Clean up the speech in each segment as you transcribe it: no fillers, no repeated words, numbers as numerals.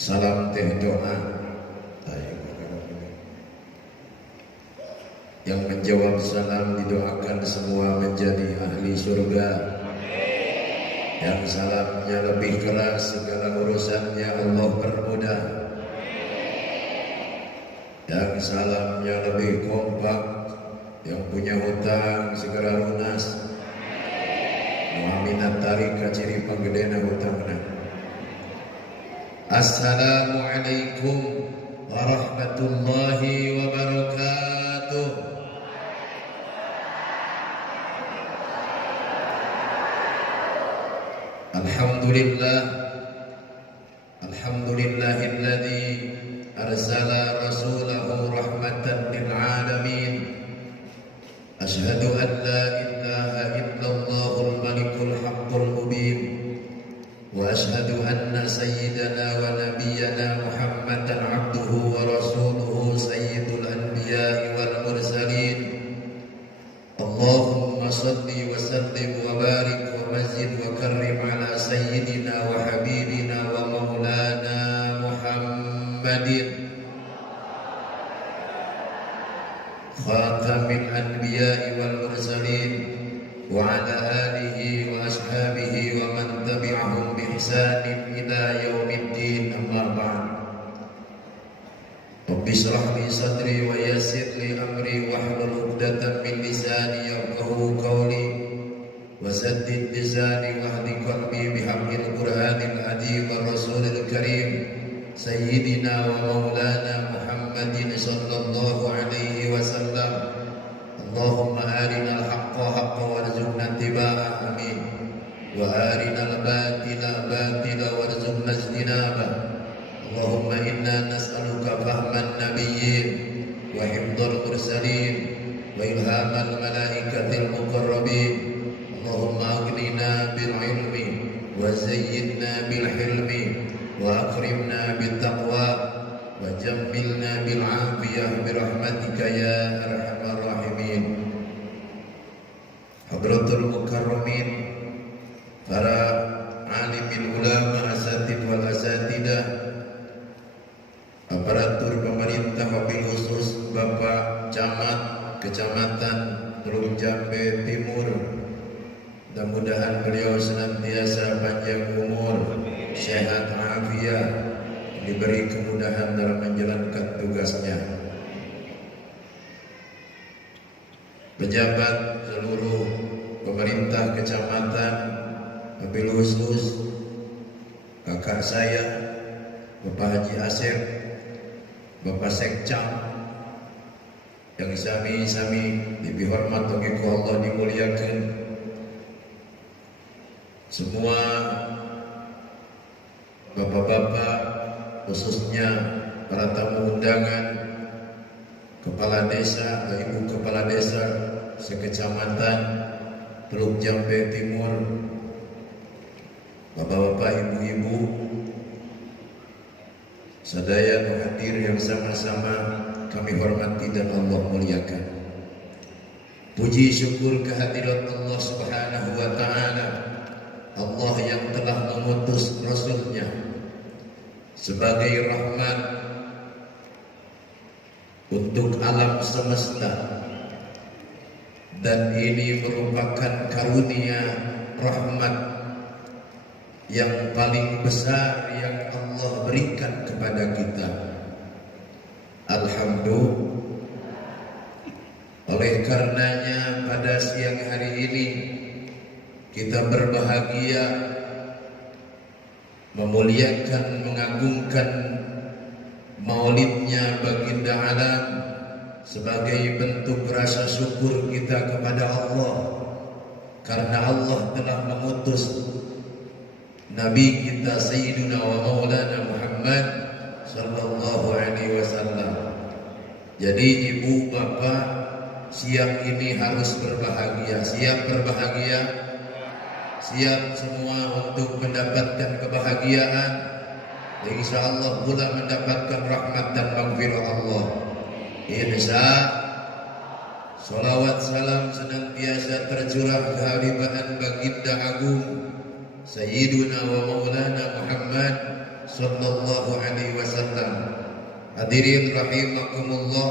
Salam teh doa. Yang menjawab salam didoakan semua menjadi ahli surga. Yang salamnya lebih keras, segala urusannya Allah permudah. Yang salamnya lebih kompak, yang punya hutang segera lunas. Muhammad tarik ciri panggedena hutangna. Assalamualaikum warahmatullahi wabarakatuh. Alhamdulillahilladzi arsala rasulahu rahmatan lil alamin. Asyhadu an la ilaha illallahul malikul haqqul mubin. Wa asyhadu anna sayyidana wa nabiyyana Muhammadan abduhu wa rasuluhu sayyidul anbiya'i wal mursalin. Allahumma salli wa sallim wa barik wa mazid wa karrim ala sayyidina wa habibina wa maulana Muhammadin khatamil anbiya'i wal mursalin wa ala alihi wa ashabihi wa man tabi'ahum bi ihsanin ila yaumiddin, amma ba'd. Rabbi shrah li sadri wa yassir li amri wahlul 'uqdatam min lisani yafqahu qawli wa saddid lisani wahdi qalbi bihaqqil qur'anil azim wa rasulil karim sayyidina wa maulana Muhammadin sallallahu alaihi wasallam. Allahumma arinal haqqa haqqa warzuqna ittiba'ah, amin. Wa arinal batila batila warzuqna ijtinabah. Allahumma inna nas'aluka fahman nabiyyin wa hifdzal mursalin wa ilhamal malaikatil muqarrabin. Allahumma aghnina bil ilmi wa zayyinna bil hilmi wa akrimna bit taqwa wa jammilna bil afiyah bi rahmatika ya arhamar rahimin. Hadratul mukarramin, para alimin ulama, asatid wal asatidah, aparatur pemerintah, wabil khusus Bapak Camat Kecamatan Teluk Jambe Timur. Mudah-mudahan beliau senantiasa panjang umur, sehat afiat, diberi kemudahan dalam menjalankan tugasnya. Pejabat seluruh pemerintah kecamatan, wabil khusus kakak saya Bapak Haji Asep, Bapak Sekcam, yang sami-sami dihormat oleh Allah, dimuliakan semua bapak-bapak, khususnya para tamu undangan, kepala desa, ibu kepala desa sekecamatan Teluk Jambe Timur, bapak-bapak, ibu-ibu, sadaya hadir yang sama-sama kami hormati dan Allah muliakan. Puji syukur kehadirat Allah Subhanahu wa ta'ala, Allah yang telah mengutus Rasulnya sebagai rahmat untuk alam semesta, dan ini merupakan karunia rahmat yang paling besar yang Allah berikan kepada kita. Alhamdulillah. Oleh karenanya pada siang hari ini kita berbahagia memuliakan, mengagungkan maulidnya baginda alam sebagai bentuk rasa syukur kita kepada Allah, karena Allah telah mengutus Nabi kita Sayyidina wa Maulana Muhammad sallallahu alaihi wasallam. Jadi ibu bapak siang ini harus berbahagia. Siap berbahagia? Siap semua untuk mendapatkan kebahagiaan, insyaallah pula mendapatkan rahmat dan maghfirah Allah. Insya salawat salam senantiasa tercurah kehadiran baginda agung Sayyiduna wa Maulana Muhammad sallallahu alaihi wasallam. Hadirin rahimakumullah,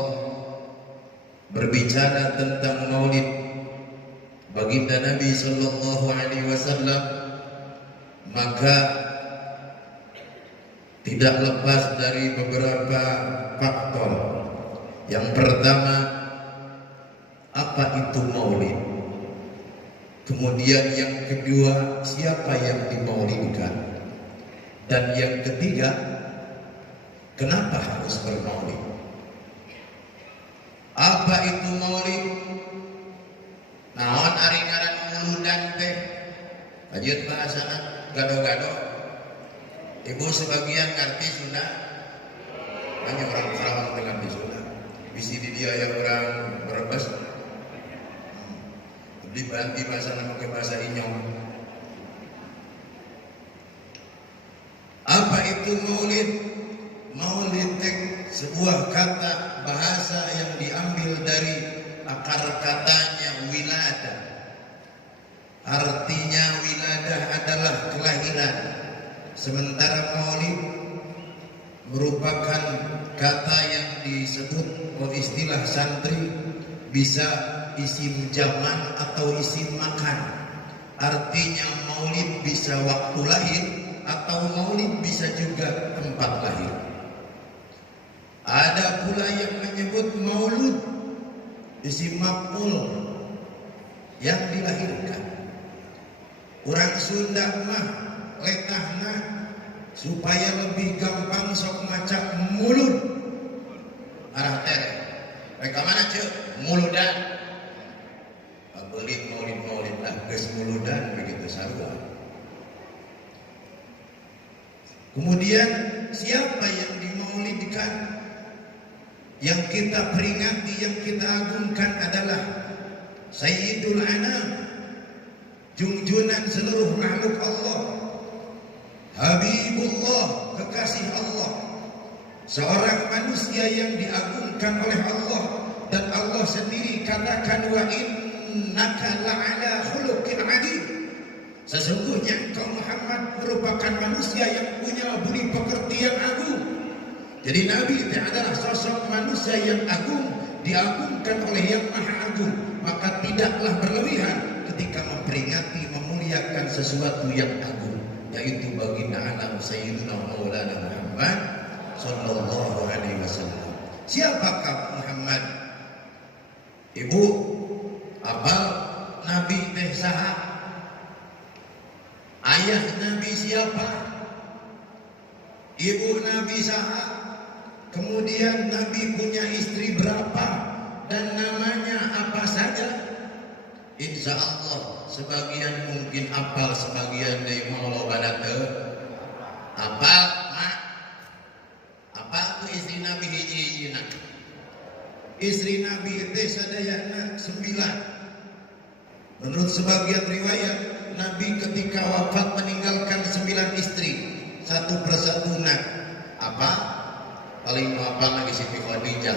berbicara tentang maulid baginda Nabi sallallahu alaihi wasallam, maka tidak lepas dari beberapa faktor. Yang pertama, apa itu maulid? Kemudian yang kedua, siapa yang dimaulidkan? Dan yang ketiga, kenapa harus bermaulid? Apa itu maulid? Naon ari ngaran mauludan teh? Lanjut bahasana gado-gado. Ibu sebagian ngerti Sunda? Hanya orang Karawang dengan di Sunda. Bisi di dia yang orang Brebes. Dibanti bahasa nama ke bahasa Inyong. Apa itu maulid? Maulid sebuah kata bahasa yang diambil dari akar katanya wiladah. Artinya wiladah adalah kelahiran. Sementara maulid merupakan kata yang disebut istilah santri, bisa isim jaman atau isim makan. Artinya maulid bisa waktu lahir atau maulid bisa juga tempat lahir. Ada pula yang menyebut maulud isim maf'ul, yang dilahirkan. Orang Sunda mah letahna supaya lebih gampang sok maca mulud. Arah tere. Mereka mana cuy? Muludan. Belit maulid lah, geus muludan begitu sarua. Kemudian siapa yang dimaulidkan? Yang kita peringati, yang kita agungkan adalah Sayyidul Anam, junjunan seluruh makhluk Allah, Habibullah, kekasih Allah, seorang manusia yang diagungkan oleh Allah. Dan Allah sendiri katakan, wa innaka la'ala khuluqin 'adzim. Sesungguhnya engkau Muhammad merupakan manusia yang punya budi pekerti yang agung. Jadi Nabi itu adalah sosok manusia yang agung, diagungkan oleh yang maha agung. Maka tidaklah berlebihan ketika memperingati, memuliakan sesuatu yang agung, yaitu baginda alam Sayyidina Maulana Muhammad sallallahu alaihi wasallam. Siapakah Muhammad? Ibu, apal Nabi teh saha? Ayah Nabi siapa? Ibu Nabi saha? Kemudian Nabi punya istri berapa? Dan namanya apa saja? Insya Allah sebagian mungkin apal, sebagian dari mau badate apal, mak. Apa itu istri Nabi hiji-hijina? Istri Nabi itu sadayana 9. Menurut sebagian riwayat, Nabi ketika wafat meninggalkan 9 istri, satu persatu nak. Apa? Paling apa lagi Siti Khadijah.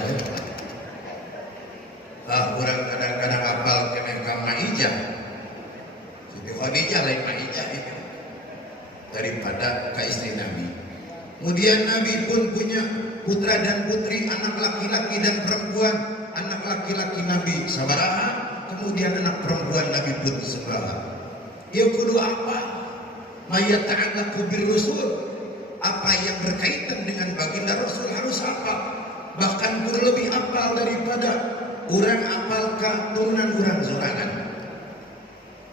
Orang kadang-kadang apal kena ka Maijah. Siti Khadijah lain Maijah itu daripada ke istri Nabi. Kemudian Nabi pun punya putra dan putri, anak laki-laki dan perempuan. Anak laki-laki Nabi sabaraha, kemudian anak perempuan Nabi pun sabaraha. Ya kudu apa? Mayat ta'allaqu bir rusul. Apa yang berkaitan dengan baginda Rasul harus apa? Bahkan kudu lebih apal daripada orang apalkah turunan orang sorangan.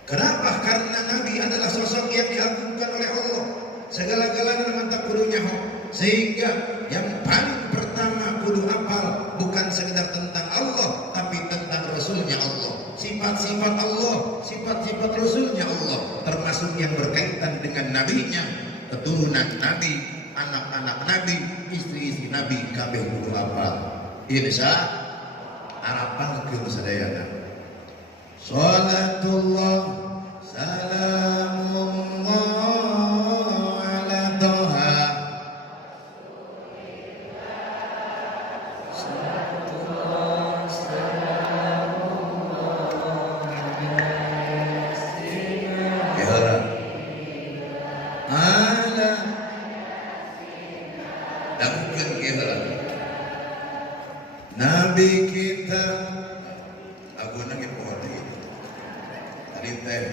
Kenapa? Karena Nabi adalah sosok yang diagungkan oleh Allah. Segala-galanya mantap kudunya. Sehingga yang paling pertama kudu apal bukan sekedar tentang Allah, tapi tentang Rasulnya Allah. Sifat-sifat Allah, sifat-sifat Rasulnya Allah, termasuk yang berkaitan dengan Nabinya, keturunan Nabi, anak-anak Nabi, istri-istri Nabi, kabeh kudu apal. Insya arapalkeun sadayana. Salatullah salamullah ala Toha. Salatullah salamullah ala ala tadi teh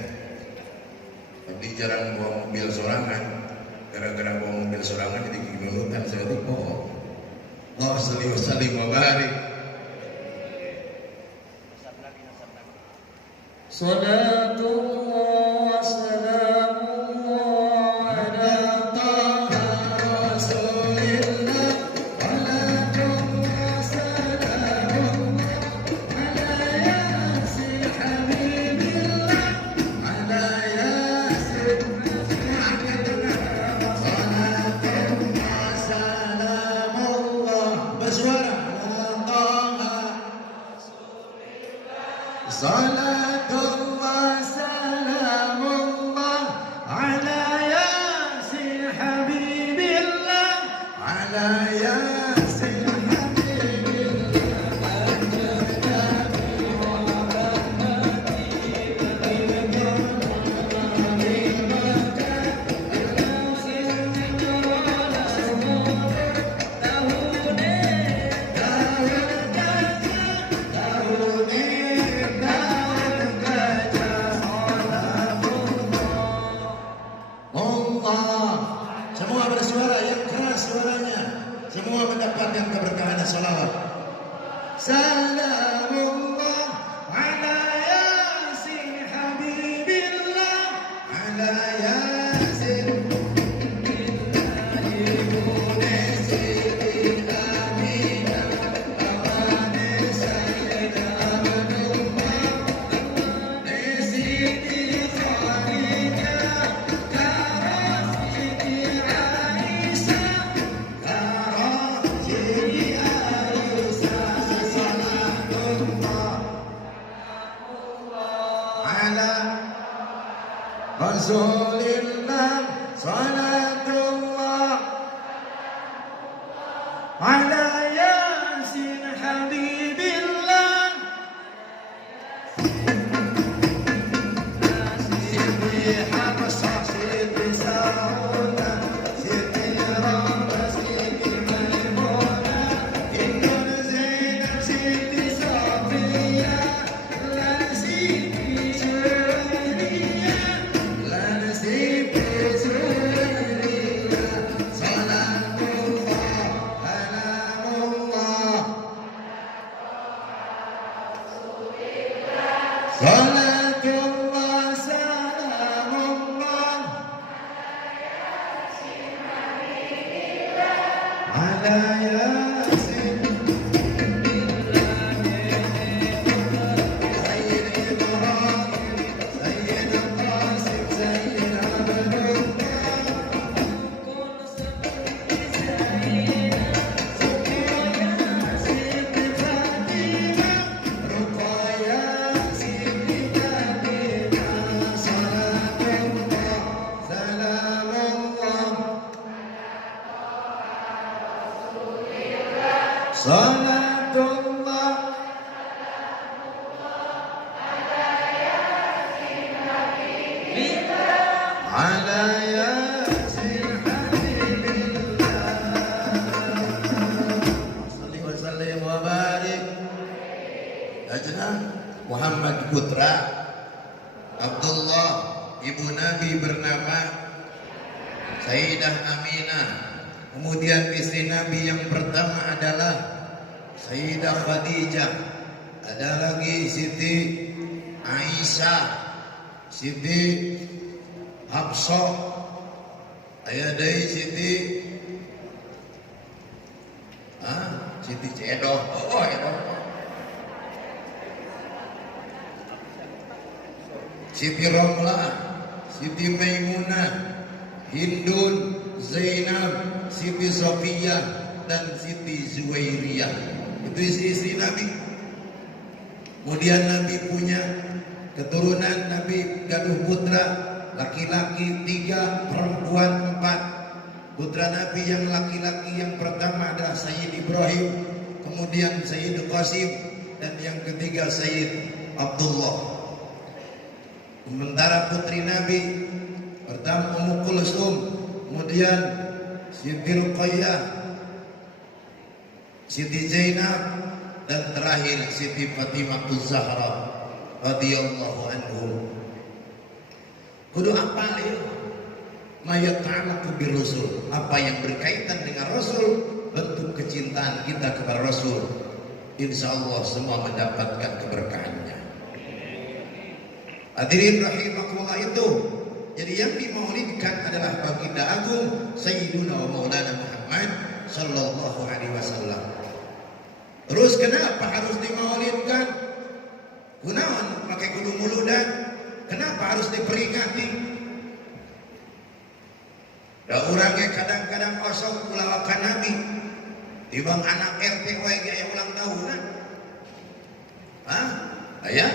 tapi jarang bawa mobil sorangan, gara-gara bawa mobil sorangan jadi kegelutan saya tuh oh Allah salli wa sallim wa barik Salatullah wa salamullah ala taha rasulillah Salatullah salamullah ala yasin habibillah ala yasin Salatullah salamullah bersuara ala taha Salatullah salamullah ala yasin habibillah ala yasin Semua bersuara yang keras suaranya. Semua mendapatkan keberkahan salawat. Salamullah ala yasin habibillah ala yasin Rasulillah salatullah ala yasin habibillah Siti Hafsah Siti Saudah Siti Ramlah Siti Maimunah Indun Zainab Siti Safiyah La Siti Juwairiyah Salatullah salamullah ala yasin Sayyid Ibrahim Sayyid Qasim Sayyid Abdullah Salatullah ala yasin habibillah Salli wa sallim wa barik Ajna Muhammad putra Abdullah ibu Nabi bernama Sayyidah Aminah. Kemudian istri Nabi yang pertama adalah Sayyidah Khadijah. Ada lagi Siti Aisyah, Siti Hafsah, ada Siti Siti Cedoh. Oh, Cedoh. Siti Ramlah, Siti Maimunah, Hindun, Zainab, Siti Safiyah, dan Siti Juwairiyah. Itu istri-istri Nabi. Kemudian Nabi punya keturunan, Nabi gaduh putra, laki-laki 3, perempuan 4. Putra Nabi yang laki-laki yang pertama adalah Sayyid Ibrahim, kemudian Sayyid Qasim, dan yang ketiga Sayyid Abdullah. Sementara putri Nabi pertama Ummu Kulsum, kemudian Siti Ruqayyah, Siti Zainab, dan terakhir Siti Fatimah Zahra radhiyallahu anhu. Kudu apal ya. Mayat ta'alaqu birrusul, apa yang berkaitan dengan Rasul, bentuk kecintaan kita kepada Rasul, insya Allah semua mendapatkan keberkahannya. Hadirin rahimakumullah itu. Jadi yang dimaulidkan adalah baginda agung Sayyiduna wa Maulana Muhammad sallallahu alaihi wasallam. Terus kenapa harus dimaulidkan? Kunaon pakai kudu muludan? Kenapa harus diperingati? Da urangnya kadang-kadang kosong kulawakan Nabi. Tibang anak RT wae ge aya ulang tahunan. Hah? Aya?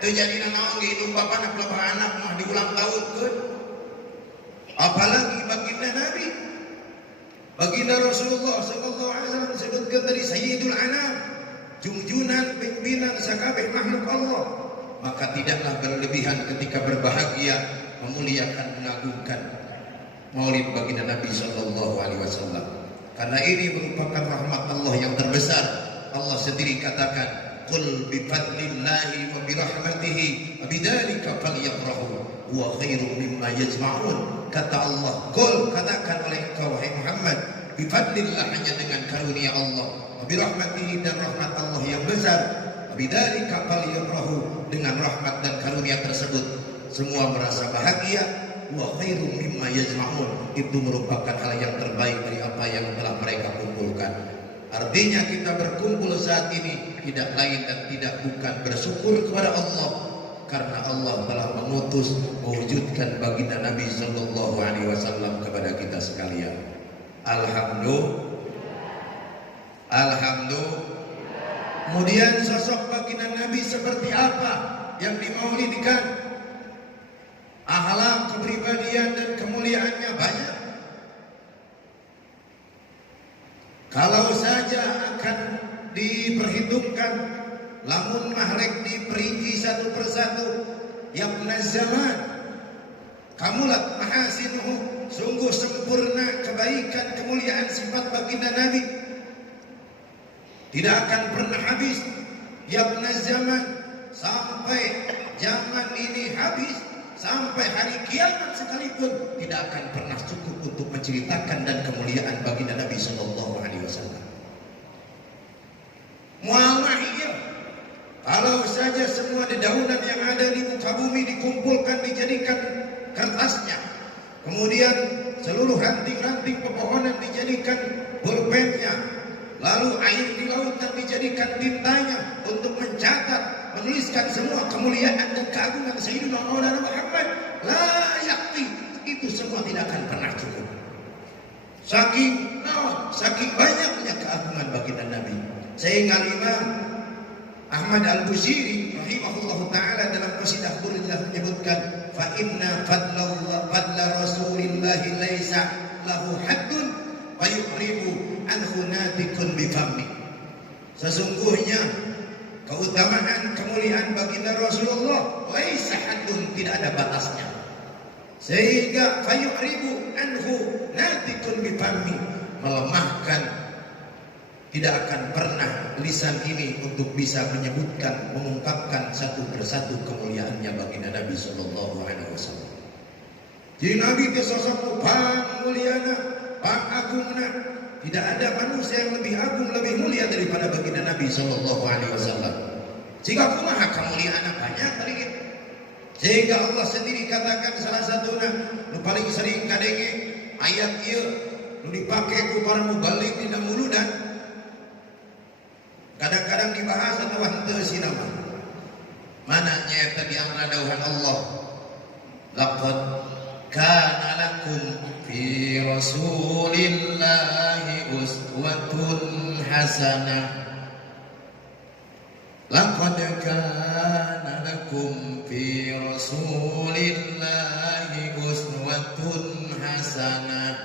Teu jadi naon ge hidup bapana pelebah anak mah diulang tahunkeun. Apalagi baginda Nabi. Baginda Rasulullah sallallahu alaihi wasallam disebutkan tadi Sayyidul Anam, junjunan pimpinan sakabeh makhluk Allah. Maka tidaklah berlebihan ketika berbahagia memuliakan mengagungkan Maulid baginda Nabi sallallahu alaihi wasallam. Karena ini merupakan rahmat Allah yang terbesar. Allah sendiri katakan, "Qul bi fadlillahi wa bi rahmatihi bidzalika falyafrahu huwa khairum mimma yajma'un." Kata Allah, "Qul," katakan oleh engkau wahai Muhammad, bi fadlillah, hanya dengan karunia Allah, wa bi rahmatihi, dan rahmat Allah yang besar, bidzalika falyafrahu, dengan rahmat dan karunia tersebut semua merasa bahagia. Wa khairum mimma yajma'un, itu merupakan hal yang terbaik dari apa yang telah mereka kumpulkan. Artinya kita berkumpul saat ini tidak lain dan tidak bukan bersyukur kepada Allah, karena Allah telah mengutus mewujudkan baginda Nabi sallallahu alaihi wasallam kepada kita sekalian. Alhamdulillah. Kemudian sosok baginda Nabi seperti apa yang dimaulidkan? Akhlak, kepribadian dan kemuliaannya banyak. Kalau saja akan diperhitungkan, lamun mahrek diperinci satu persatu, yabna zaman, kamulat mahasinuhu, sungguh sempurna kebaikan kemuliaan sifat baginda Nabi, tidak akan pernah habis. Yabna zaman, sampai zaman ini habis, sampai hari kiamat sekalipun tidak akan pernah cukup untuk menceritakan dan kemuliaan baginda Nabi sallallahu alaihi wasallam. Mu'almah iya. Kalau saja semua dedaunan yang ada di muka bumi dikumpulkan, dijadikan kertasnya, kemudian seluruh ranting-ranting pepohonan dijadikan pulpennya, lalu air di lautan dijadikan tintanya untuk mencatat, menuliskan semua kemuliaan dan keagungan Sayyidina Maulana Muhammad, la yakti, itu semua tidak akan pernah cukup. Saking banyaknya keagungan baginda Nabi, sehingga Imam Ahmad Al-Busiri rahimahullah ta'ala dalam qasidah Burdah menyebutkan, fa inna fadla rasulillahi laisa lahu haddun wa yuqribu anhu natikun bifammi. Sesungguhnya keutamaan kemuliaan baginda Rasulullah laisa haddun, tidak ada batasnya, sehingga fayuqribu anhu natikun bifammi, melemahkan, tidak akan pernah lisan ini untuk bisa menyebutkan, mengungkapkan satu persatu kemuliaannya baginda Nabi sallallahu alaihi wasallam. Jadi Nabi itu sosok muliana, agungna. Tidak ada manusia yang lebih agung, lebih mulia daripada baginda Nabi sallallahu alaihi wasallam. Jika kumaha kemuliaan banyak tadi gitu. Sehingga Allah sendiri katakan salah satunya nu paling sering kadenge ayat ieu nu dipake ku para mubalik dina muludan. Kadang-kadang dibahas atau henteu sinama. Mana nya tadi amna dauhan Allah. Laqad kana lakum fi rasulillahi uswatun hasanah. Laqad kana lakum fi rasulillahi uswatun hasanah.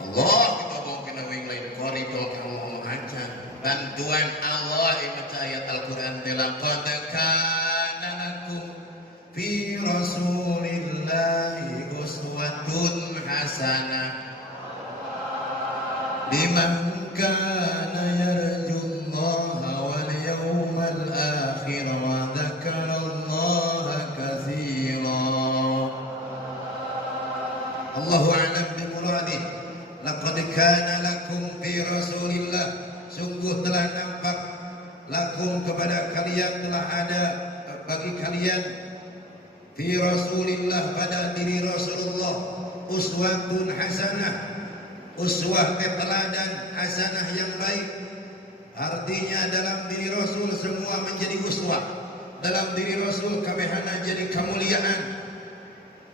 Allah kita mau kena wing lain koridor kamu aja. Bantuan Allah baca ayat Al-Quran. Laqad kana lakum fi rasulillahi uswatun hasanah liman kana yarjullaha wal yawmal akhir wa dzakarallaha katsiran. kalian fi Rasulillah, pada diri Rasulullah, uswatun hasanah, uswah teladan hasanah yang baik. Artinya dalam diri Rasul semua menjadi uswah. Dalam diri Rasul kabehana jadi kemuliaan.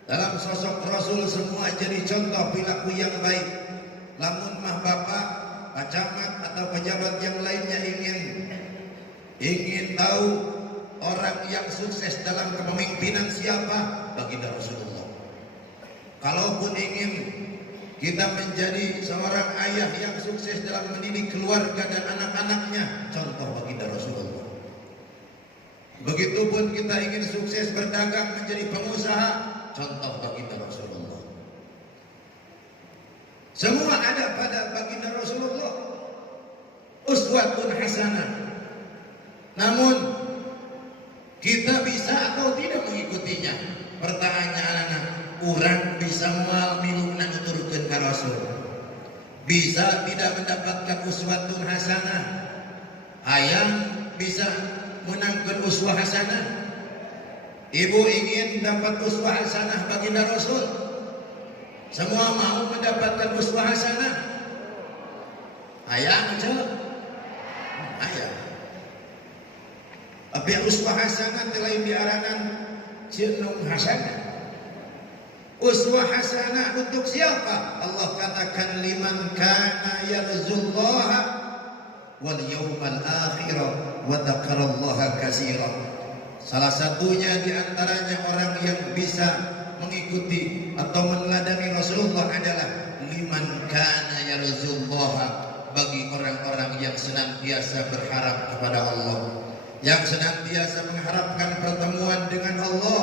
Dalam sosok Rasul semua jadi contoh perilaku yang baik. Lamun mah bapak, camat atau pejabat yang lainnya ingin tahu orang yang sukses dalam kepemimpinan siapa, baginda Rasulullah. Kalaupun ingin kita menjadi seorang ayah yang sukses dalam mendidik keluarga dan anak-anaknya, contoh baginda Rasulullah. Begitupun kita ingin sukses berdagang menjadi pengusaha, contoh baginda Rasulullah. Semua ada pada baginda Rasulullah, uswatun hasanah. Namun kita bisa atau tidak mengikutinya? Pertanyaan orang bisa mal miluna nuturkeun ka Rasul, bisa tidak mendapatkan uswatun hasanah. Hayang bisa menangkan uswah hasanah. Ibu ingin dapat uswah hasanah baginda Rasul. Semua mau mendapatkan uswah hasanah. Hayang aja. Hayang. Tapi uswah hasanah lain diaranan jenung hasanah. Uswah hasanah untuk siapa? Allah katakan liman kana yarjullaha wal yawmal akhir wa dzakarallaha katsira. Salah satunya di antaranya orang yang bisa mengikuti atau meneladani Rasulullah adalah liman kana yarjullaha, bagi orang-orang yang senantiasa berharap kepada Allah, yang senantiasa mengharapkan pertemuan dengan Allah,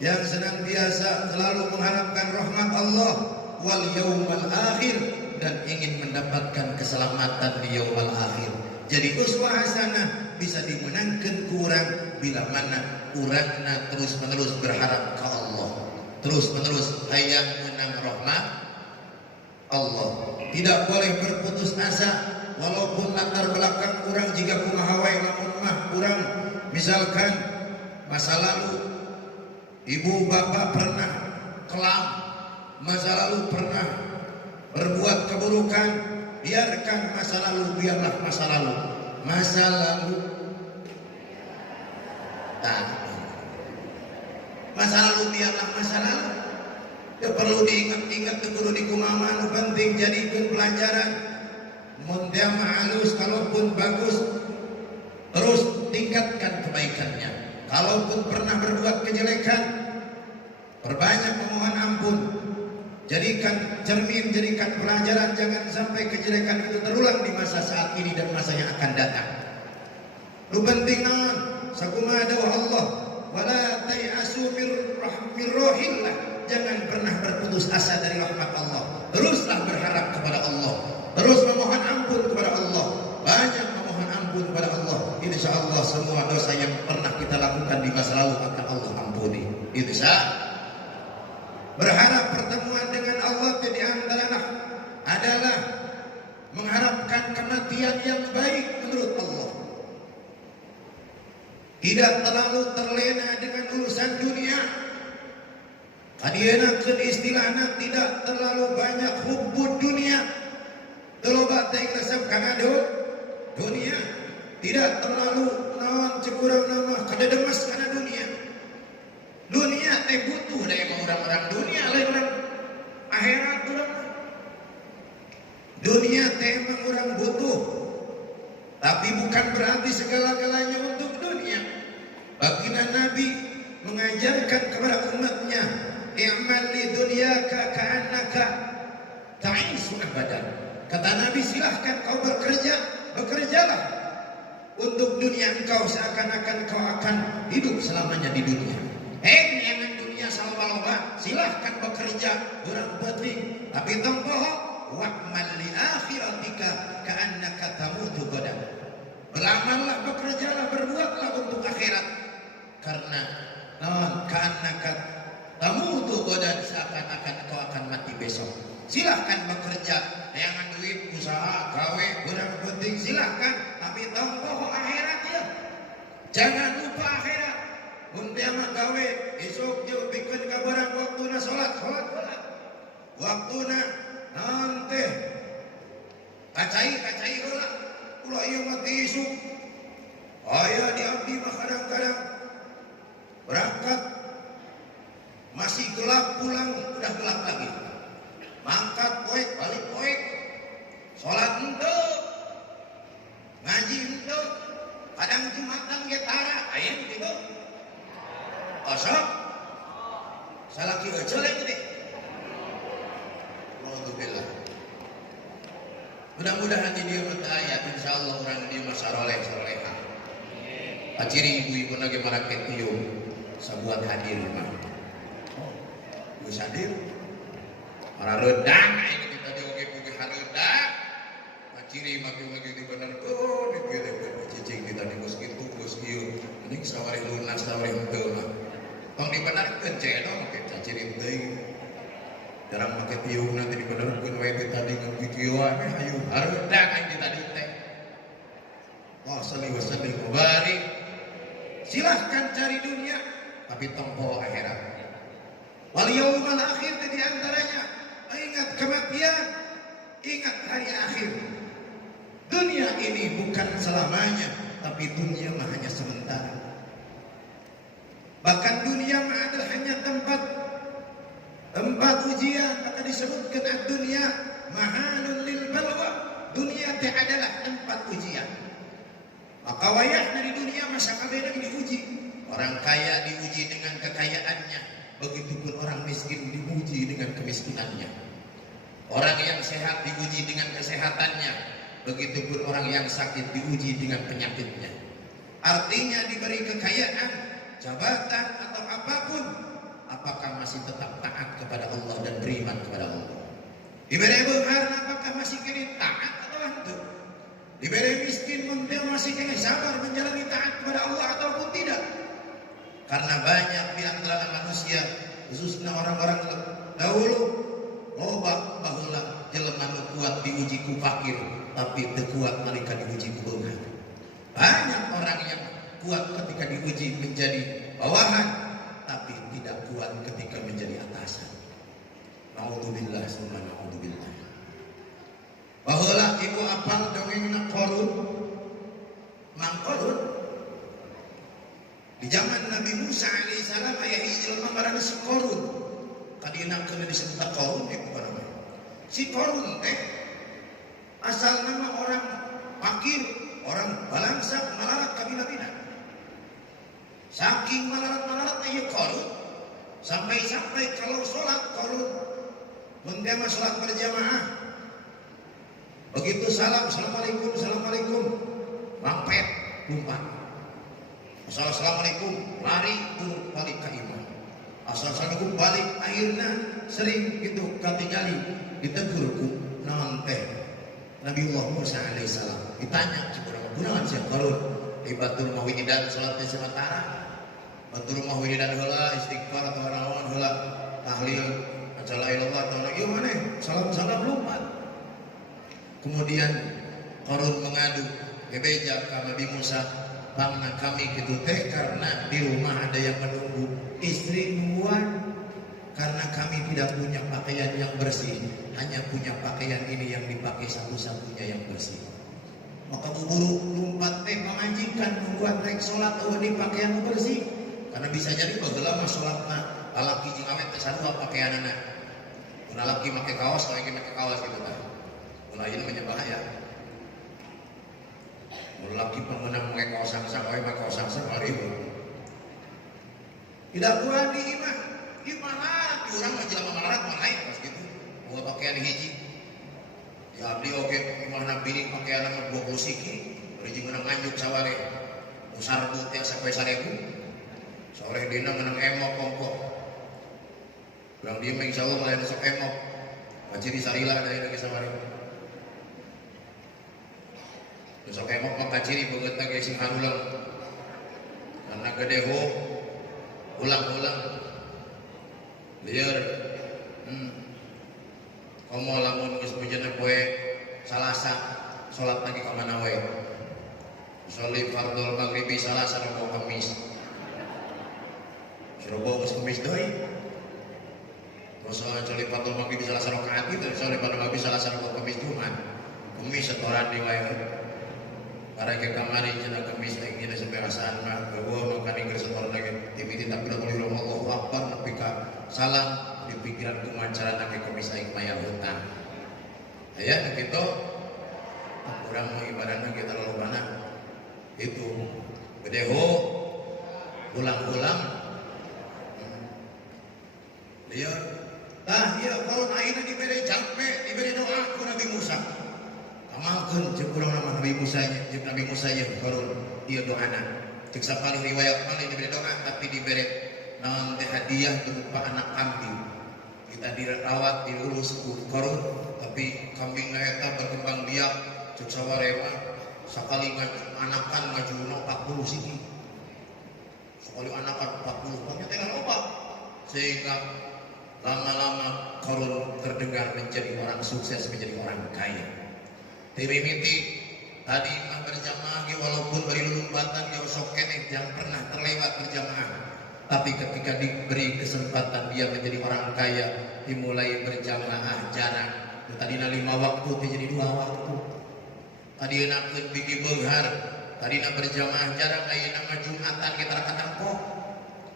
yang senantiasa selalu mengharapkan rahmat Allah, wal yaumal akhir, dan ingin mendapatkan keselamatan di yaumal akhir. Jadi uswah hasanah bisa dimenangkan kurang bila mana urangna terus-menerus berharap ke Allah, terus-menerus hayang menang rahmat Allah. Tidak boleh berputus asa walaupun latar belakang kurang. Jika kumaha wae lamun mah kurang, misalkan masa lalu ibu bapak pernah kelam, masa lalu pernah berbuat keburukan, biarkan masa lalu, biarlah masa lalu. Masa lalu, masa lalu biarlah masa lalu. Tidak perlu diingat-ingat, tidak perlu dikumaha, penting jadikan pelajaran. Muntia halus, kalaupun bagus, terus tingkatkan kebaikannya. Kalaupun pernah berbuat kejelekan, perbanyak memohon ampun. Jadikan cermin, jadikan pelajaran, jangan sampai kejelekan itu terulang di masa saat ini dan masa yang akan datang. Lu penting naon? Sakumaha dawuh Allah, wala tayasu mir rohillah. Jangan pernah berputus asa dari rahmat Allah. Teruslah berharap kepada Allah, terus memohon ampun kepada Allah. Banyak memohon ampun kepada Allah. Insya Allah semua dosa yang pernah kita lakukan di masa lalu akan Allah ampuni. Insya berharap pertemuan dengan Allah di antaranya adalah mengharapkan kematian yang baik menurut Allah. Tidak terlalu terlena dengan urusan dunia. Adienakeun istilahna tidak terlalu banyak hubbud dunia. Teloba teh resep kana dunia. Tidak terlalu naon cekurang nama kadedemes kana dunia. Dunia teh butuh da emang orang-orang dunia lain orang akhirat urang. Dunia teh emang orang butuh. Tapi bukan berarti segala-galanya untuk dunia. Baginda Nabi mengajarkan kepada umatnya, i'mal li dunyaka ka'annaka ta'isu abadan. Kata Nabi, silahkan kau bekerjalah untuk dunia engkau seakan-akan kau akan hidup selamanya di dunia. Jangan dunia salwa-loba, silahkan bekerja urang penting, tapi tong poho wa'mal li akhiratika ka'annaka tamutu gadan. Beramallah, bekerjalah, berbuatlah untuk akhirat, karena ka'annaka tamutu gadan, seakan-akan kau akan mati besok. Silahkan bekerja, jangan duit, usaha, gawe, urang penting, silahkan, tapi tong poho akhirat ya. Jangan lupa akhirat. Mun waktuna nanti kacai heula ulah ieu mah tisu aya di abdi mah kadang-kadang berangkat masih gelap pulang udah gelap lagi mangkat poek balik poek salat henteu ngaji henteu kadang jumatan ge tara aya kitu osok salaki ecel gede alhamdulillah mudah-mudahan di dia ayat insyaallah orang di masa soleh-solehah paciri ibu-ibu nage maraket tiung sabuat hadir mah geus hadir harareudang aing kita di oge boga hareudang paciri maki-maki di bener tuh dikira cicing kita di geus kitu geus ieu mending sawari lunas sawari henteu mah tong dibenarkeun cenah make caciri teuing jarang make tiung nanti dibenerkeun wae teh tadi ngan video wae hayu hareudang aing tadi teh wa salli mubarik silahkan cari dunia tapi tompo akhirat wal yaumal akhir di antaranya ingat kematian ingat hari akhir dunia ini bukan selamanya tapi dunia mah hanya sementara bahkan dunia mah adalah hanya tempat ujian maka disebutkan ad-dunya mahalun lil balwa dunia teh adalah tempat ujian maka wayah dari dunia masa kabeh diuji orang kaya diuji dengan kekayaannya begitupun orang miskin diuji dengan kemiskinannya orang yang sehat diuji dengan kesehatannya begitupun orang yang sakit diuji dengan penyakitnya artinya diberi kekayaan jabatan atau apapun apakah masih tetap taat kepada Allah dan beriman kepada Allah diberi beunghar apakah masih kini taat atau henteu diberi miskin dia masih kini sabar menjalani taat kepada Allah ataupun tidak karena banyak di antara manusia khususnya orang-orang dahulu loba baheula jelema nu kuat diuji ku fakir tapi teu kuat nalika diuji ku beunghar banyak orang yang kuat ketika diuji menjadi bawahan tapi tidak kuat ketika menjadi atasan naudzubillah summa naudzubillah baheula ibu apal dongengna Qarun Mang Qarun di zaman Nabi Musa alaihissalam aya hiji jelema ngaranna si Qarun kadina keun disebut Qarun ieu namanya si Qarun teh asal nama orang fakir orang balangsang malarat kabina-bina saking malarat-malarat ieu Qarun sampai kalau sholat Qarun mun dia mah sholat berjamaah begitu salam assalamualaikum mampet lumpat assalamualaikum lari balik ke imam assalamualaikum balik akhirnya sering gitu katingali ditegur ku naon teh Nabiullah Musa alaihissalam ditanya kunaon sia Qarun ibatul mawhidan salat teh sementara batur mawhidan heula istighfar atau naon heula tahlil la ilallah atau ieu maneh salam lumpat kemudian Qarun mengadu bebeja ka Nabi Musa pangna kami kitu teh karena di rumah ada yang menunggu istri nungguan karena kami tidak punya pakaian yang bersih hanya punya pakaian ini yang dipakai satu-satunya yang bersih maka buru lumpat teh pangajikan nungguan rek salat eueuh di pakaian nu bersih karena bisa jadi bageula mah salatna lalaki jeung awet teh sarua pakaianana mun lalaki make kaos lagi make kaos gitu tah lain bahaya lelaki pemenang make kaos sangsang wae make kaos sangsang hari itu tidak kuat di imah gimana di urang mah jelema malarat mah lain pas gitu bawa pakaian hiji ya abdi oge imahna piring pakaian mah 20 siki bari menang nganjuk saware musar teh sampai 1000 sore dina menang emok kongkok urang dieu mah insyaallah lain sok emok maciri sarila dari negeri saware sok emok maka ciri beungeut na ge sing harulang karena gede ho ulang-ulang lieur komo lamun geus bujana poe Salasa salat lagi ka mana wae sholli fardhu maghribi Salasa roko Kamis Cirebon geus Kamis deui Masa Solipatul Maghrib salah satu rakaat itu, Solipatul Maghrib salah satu Kamis Jumat. Kamis setoran di wae. Para ke kamari cenah Kamis lagi kita sampai asaan mah bahwa makan di setoran lagi TV tidak boleh boleh Allahu Akbar tapi ka salam di pikiran kumacara nang Kamis aing maya hutang. Ya gitu. Orang mau ibadahnya kita lalu mana itu gedeho ulang-ulang dia iya kalau akhirnya diberi jampe diberi doa ku Nabi Musa amalkan cek kurang nama Nabi Musa cek Nabi Musa ya kalau dia doana cek sapal riwayat paling diberi doa tapi diberi nanti hadiah berupa anak kambing kita dirawat diurus korun tapi kambing eta berkembang biak cek sawarema sekali anakan ngajuna 40 siki sekali anakan 40 banyak tengah obat sehingga lama-lama korun terdengar menjadi orang sukses, menjadi orang kaya. Timimiti tadi berjamaah walaupun beri lumbatan jauh sokenek yang pernah terlewat berjamaah, tapi ketika diberi kesempatan dia menjadi orang kaya, dimulai berjamaah jarang. Tadi 5 waktu menjadi 2 waktu. Tadi nak bikin benghar, tadi nak berjamaah jarang, tadi nama Jumatan kita katakan kok.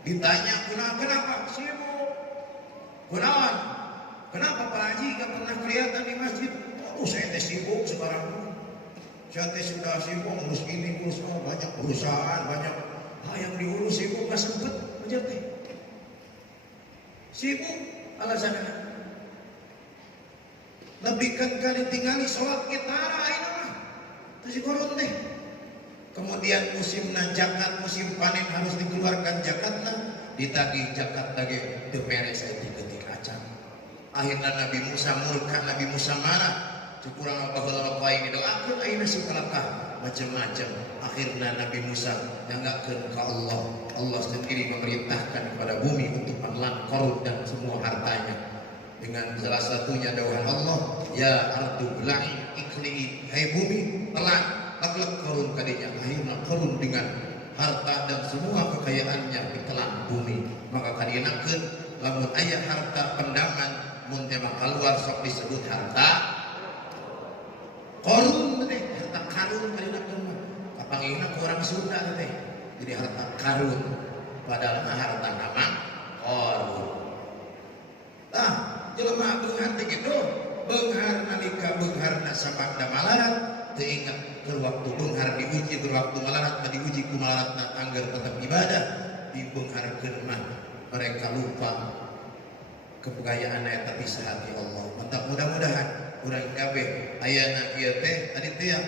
Ditanya kenapa? Sibuk. Gunawan, kenapa Pak Haji gak pernah kelihatan di masjid? Oh saya sibuk sekarang. Saya sudah sibuk ngurus ini, ngurus banyak perusahaan, banyak yang diurus sibuk gak sempet menjadi. Sibuk alasannya. Lebihkan kali tinggali sholat kita ini mah. Terus korun deh. Kemudian musim zakat, musim panen harus dikeluarkan zakatnya, ditagih zakat lagi beres saja. Akhirnya Nabi Musa murka, Nabi Musa marah. Kurang apa ini doakan aina sukalakah macam-macam. Akhirnya Nabi Musa nyanggakeun ke Allah. Allah sendiri memerintahkan kepada bumi untuk menelan korun dan semua hartanya. Dengan salah satunya dauhan Allah, ya ardu bla'i ikli, hai bumi telan taklek korun kadinya. Akhirnya korun dengan harta dan semua kekayaannya ditelan bumi. Maka kadienakeun lamun aya harta pendaman mun teh keluar sok disebut harta korun teh, harta karun kadina mah. Kapanggihna ku urang Sunda teh. Jadi harta karun padahal harta nama korun. Tah, jelema beunghar teh kitu, beunghar nalika beungharna sababna malarat, teu inget keur waktu beunghar diuji, keur waktu malarat diuji ku malaratna anggar tetep ibadah, dibeungharkeun mah mereka lupa kepegayaan eta bisa hati Allah. Mantap mudah-mudahan urang kabeh ayana ieu teh tadi teh ya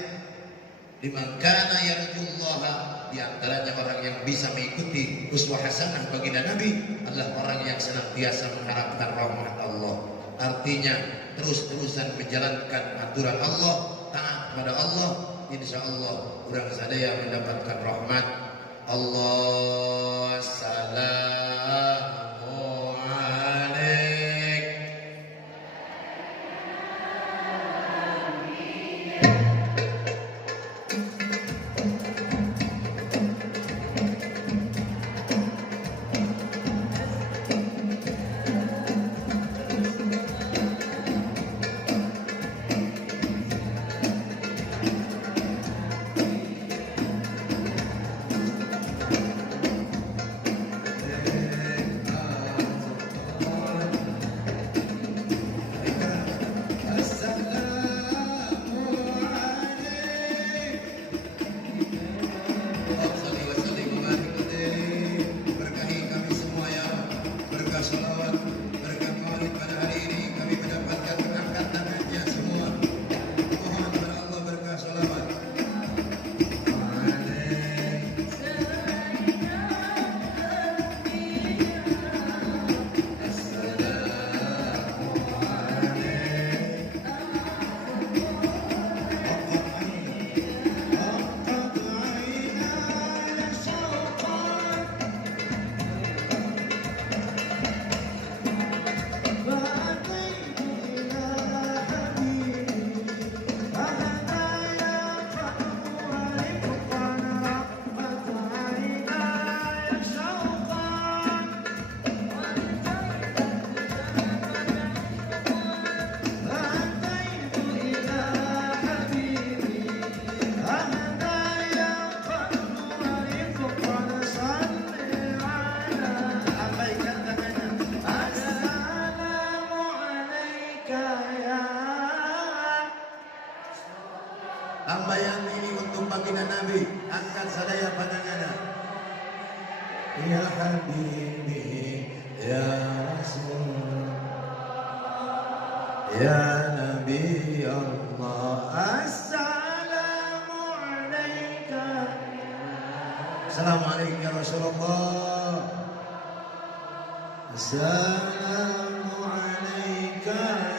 liman kana yarjullaha, di antaranya orang yang bisa mengikuti uswah hasanah baginda Nabi adalah orang yang senantiasa mengharapkan rahmat Allah. Artinya terus-terusan menjalankan aturan Allah, taat kepada Allah, insya Allah urang sadaya mendapatkan rahmat Allah. Salam habibi ya Rasul ya Nabi Allah. Assalamualaikum ya Rasulullah. Assalamualaikum